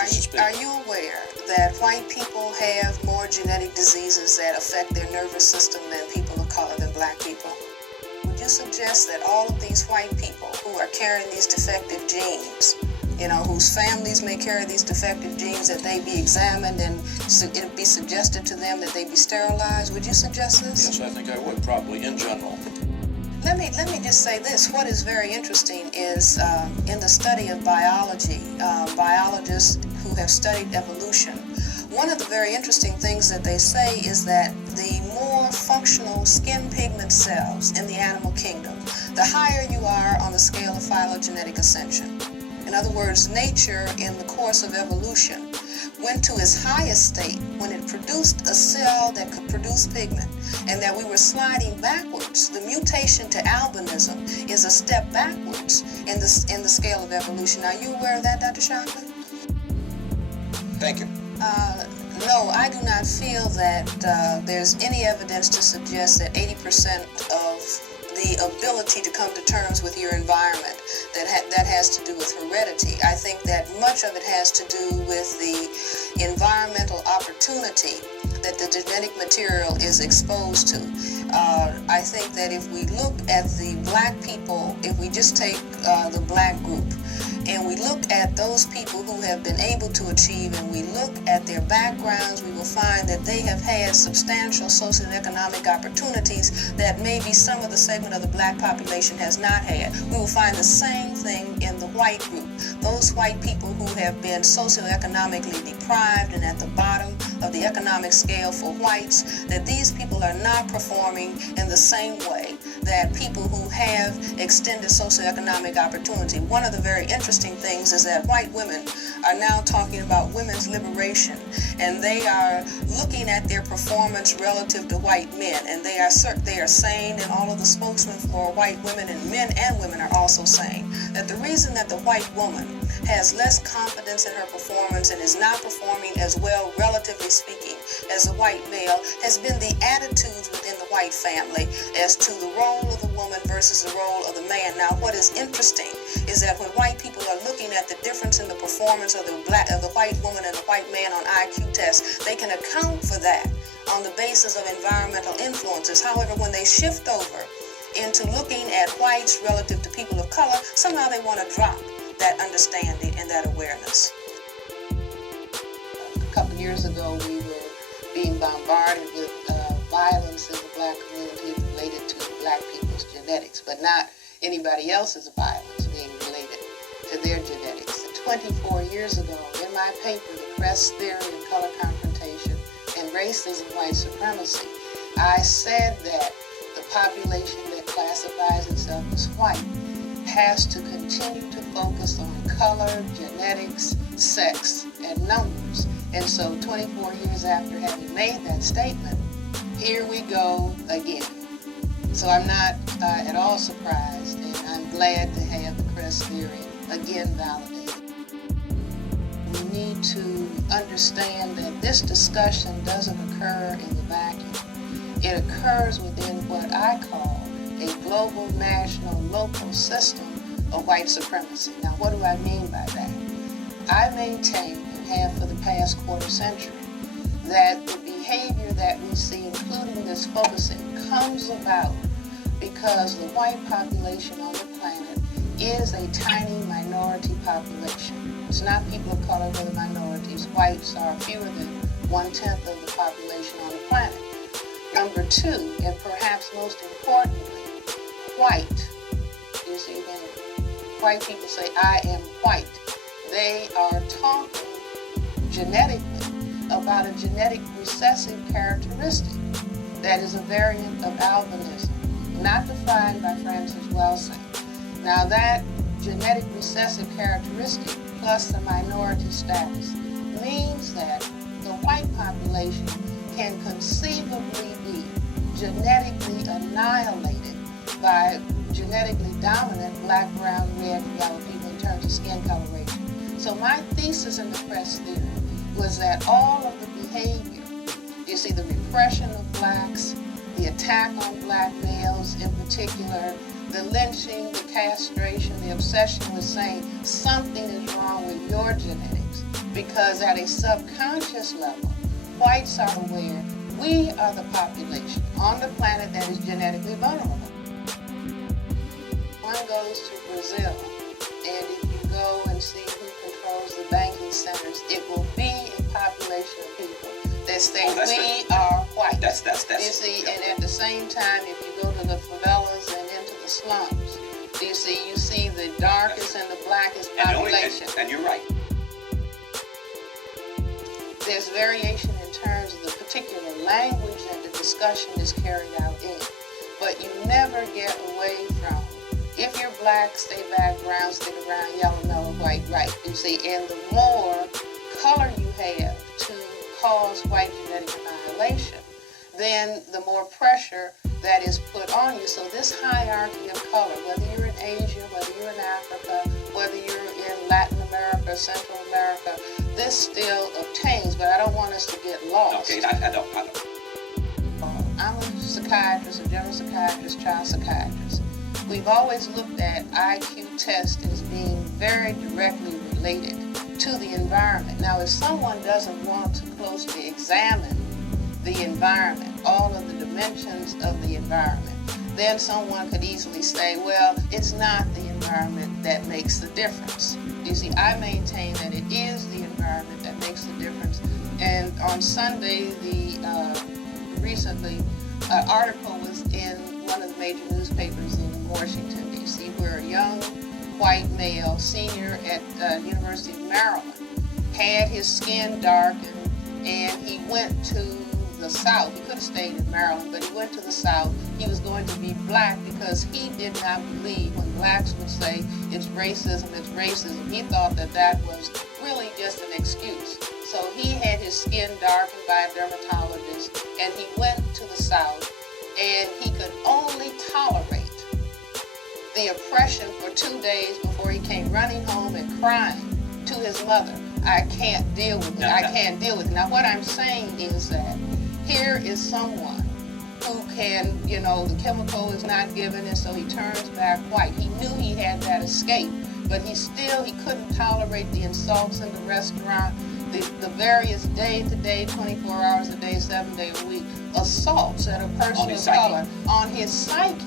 wishes to speak. Are you aware that white people have more genetic diseases that affect their nervous system than people of color, than black people? Would you suggest that all of these white people who are carrying these defective genes, whose families may carry these defective genes, that they be examined and it be suggested to them that they be sterilized? Would you suggest this? Yes, I think I would, probably, in general. Let me just say this. What is very interesting is in the study of biology, biologists who have studied evolution, one of the very interesting things that they say is that the more functional skin pigment cells in the animal kingdom, the higher you are on the scale of phylogenetic ascension. In other words, nature in the course of evolution went to its highest state when it produced a cell that could produce pigment, and that we were sliding backwards. The mutation to albinism is a step backwards in the scale of evolution. Are you aware of that, Dr. Shockley? Thank you. No, I do not feel that there's any evidence to suggest that 80% of the ability to come to terms with your environment, that has to do with heredity. I think that much of it has to do with the environmental opportunity that the genetic material is exposed to. I think that if we look at the black people, if we just take the black group, and we look at those people who have been able to achieve, and we look at their backgrounds, we will find that they have had substantial socioeconomic opportunities that maybe some of the segment of the black population has not had. We will find the same thing in the white group. Those white people who have been socioeconomically deprived and at the bottom of the economic scale for whites, that these people are not performing in the same way that people who have extended socioeconomic opportunity. One of the very interesting things is that white women are now talking about women's liberation, and they are looking at their performance relative to white men, and they are saying, and all of the spokesmen for white women, and men and women are also saying, that the reason that the white woman has less confidence in her performance and is not performing as well, relatively speaking, as the white male, has been the attitudes within the white family as to the role of the woman versus the role of the man. Now, what is interesting is that when white people are looking at the difference in the performance of the white woman and the white man on IQ tests, they can account for that on the basis of environmental influences. However, when they shift over into looking at whites relative to people of color, somehow they want to drop that understanding and that awareness. A couple of years ago, we were being bombarded with violence in the black community related to black people's genetics, but not anybody else's violence being related to their genetics. 24 years ago, in my paper, The Cress Theory of Color Confrontation and Racism, White Supremacy, I said that the population that classifies itself as white has to continue to focus on color, genetics, sex, and numbers. And so 24 years after having made that statement, here we go again. So I'm not at all surprised, and I'm glad to have the Cress theory again validated. We need to understand that this discussion doesn't occur in the vacuum. It occurs within what I call a global, national, local system of white supremacy. Now, what do I mean by that? I maintain, and have for the past quarter century, that the behavior that we see, including this focusing, comes about because the white population on the planet is a tiny minority population. It's not people of color who are the minorities. Whites are fewer than 1/10 of the population on the planet. Number two, and perhaps most importantly, white. You see, when white people say, I am white, they are talking genetically about a genetic recessive characteristic that is a variant of albinism, not defined by Francis Welsing. Now that genetic recessive characteristic plus the minority status means that the white population can conceivably be genetically annihilated by genetically dominant black, brown, red, and yellow people in terms of skin coloration. So my thesis in the Cress theory was that all of the behavior, you see, the repression of blacks, the attack on black males in particular, the lynching, the castration, the obsession with saying something is wrong with your genetics, because at a subconscious level, whites are aware we are the population on the planet that is genetically vulnerable. One goes to Brazil, and if you go and see who controls the banking centers, it will be a population of people that say we are white. That's you see, yeah. And at the same time, if you go to the favelas and into the slums, you see the darkest and the blackest population. And you're right. There's variation in terms of the particular language that the discussion is carried out in. But you never get away from, if you're black, stay back, brown, stick around, yellow, mellow, white, right. You see, and the more color you have to cause white genetic annihilation, then the more pressure that is put on you. So this hierarchy of color, whether you're in Asia, whether you're in Africa, whether you're in Latin America, Central America, this still obtains, but I don't want us to get lost. Okay, I don't. I'm a psychiatrist, a general psychiatrist, child psychiatrist. We've always looked at IQ tests as being very directly related to the environment. Now, if someone doesn't want to closely examine the environment, all of the dimensions of the environment, then someone could easily say, well, it's not the environment that makes the difference. You see, I maintain that it is the environment that makes the difference. And on Sunday, recently, an article was in one of the major newspapers in Washington, D.C., where a young white male, senior at University of Maryland, had his skin darkened, and he went to the South. He could have stayed in Maryland, but he went to the South. He was going to be black because he did not believe when blacks would say it's racism, it's racism. He thought that that was really just an excuse. So he had his skin darkened by a dermatologist, and he went to the South, and he could only tolerate the oppression for 2 days before he came running home and crying to his mother. I can't deal with it. I can't deal with it. Now, what I'm saying is that here is someone who can, the chemical is not given, and so he turns back white. He knew he had that escape, but he couldn't tolerate the insults in the restaurant, the various day-to-day, 24 hours a day, 7 days a week, assaults at a person of color on his psyche.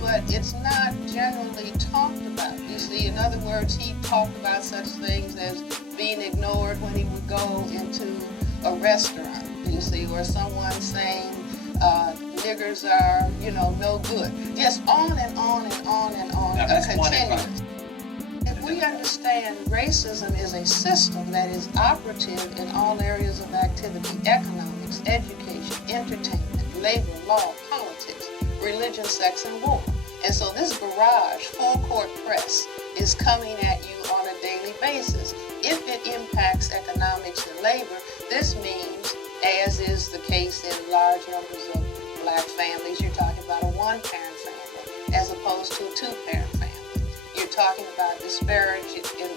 But it's not generally talked about. You see, in other words, he talked about such things as being ignored when he would go into a restaurant, you see, or someone saying niggers are, no good. Just on and on and on and on. Now, that's continuous. If we understand racism is a system that is operative in all areas of activity, economics, education, entertainment, labor, law, politics, religion, sex, and war. And so this barrage, full court press, is coming at you on a daily basis. If it impacts economics and labor, this means, as is the case in large numbers of black families, you're talking about a one-parent family as opposed to a two-parent family. You're talking about disparage in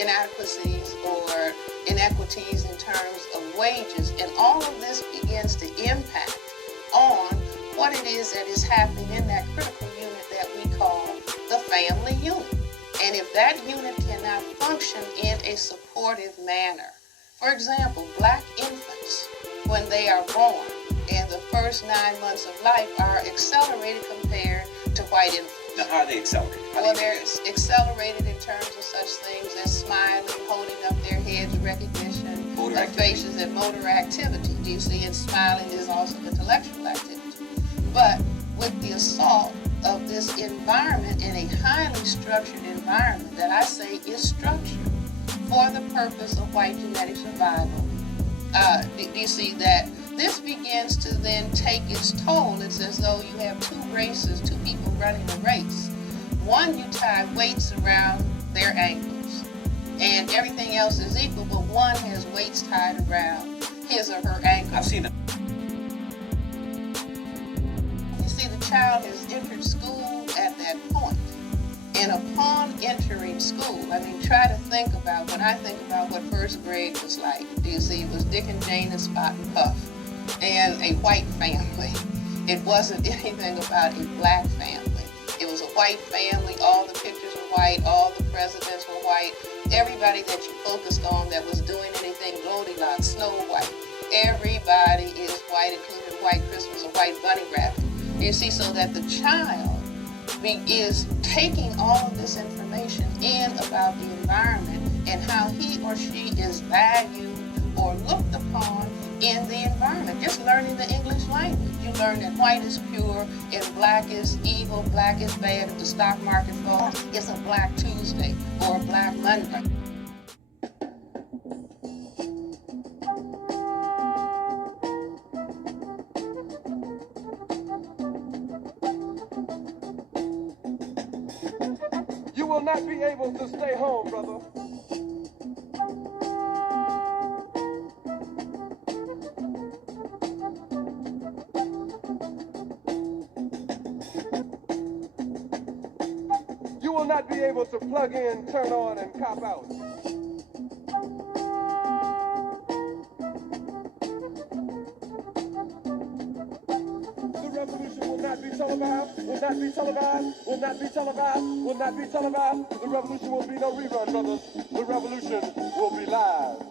inadequacies or inequities in terms of wages, and all of this begins to impact on what it is that is happening in that critical unit that we call the family unit. And if that unit cannot function in a supportive manner, for example, black infants, when they are born, and the first 9 months of life are accelerated compared to white infants. Now, how are they accelerated? Well, they're accelerated in terms of such things as smiling, holding up their heads, recognition of faces, and motor activity. Do you see? And smiling is also intellectual activity. But with the assault of this environment in a highly structured environment that I say is structured for the purpose of white genetic survival, do you see that this begins to then take its toll? It's as though you have two races, two people running a race. One, you tie weights around their ankles, and everything else is equal, but one has weights tied around his or her ankles. I've seen it. You see, the child has entered school at that point. And upon entering school, try to think about, when I think about what first grade was like, do you see, it was Dick and Jane and Spot and Puff, and a white family. It wasn't anything about a black family. It was a white family, all the pictures were white, all the presidents were white, Everybody that you focused on that was doing anything Goldilocks, Snow White, everybody is white, including White Christmas or White Bunny Rabbit. You see, so that the child is taking all of this information in about the environment and how he or she is valued or looked upon in the environment. Just learning the English language. You learn that white is pure and black is evil, black is bad. If the stock market falls, it's a Black Tuesday or a Black Monday. You will not be able to stay home, brother. You will not be able to plug in, turn on, and cop out. The revolution will not be televised, will not be televised, will not be televised, will not be televised. The revolution will be no rerun, brothers. The revolution will be live.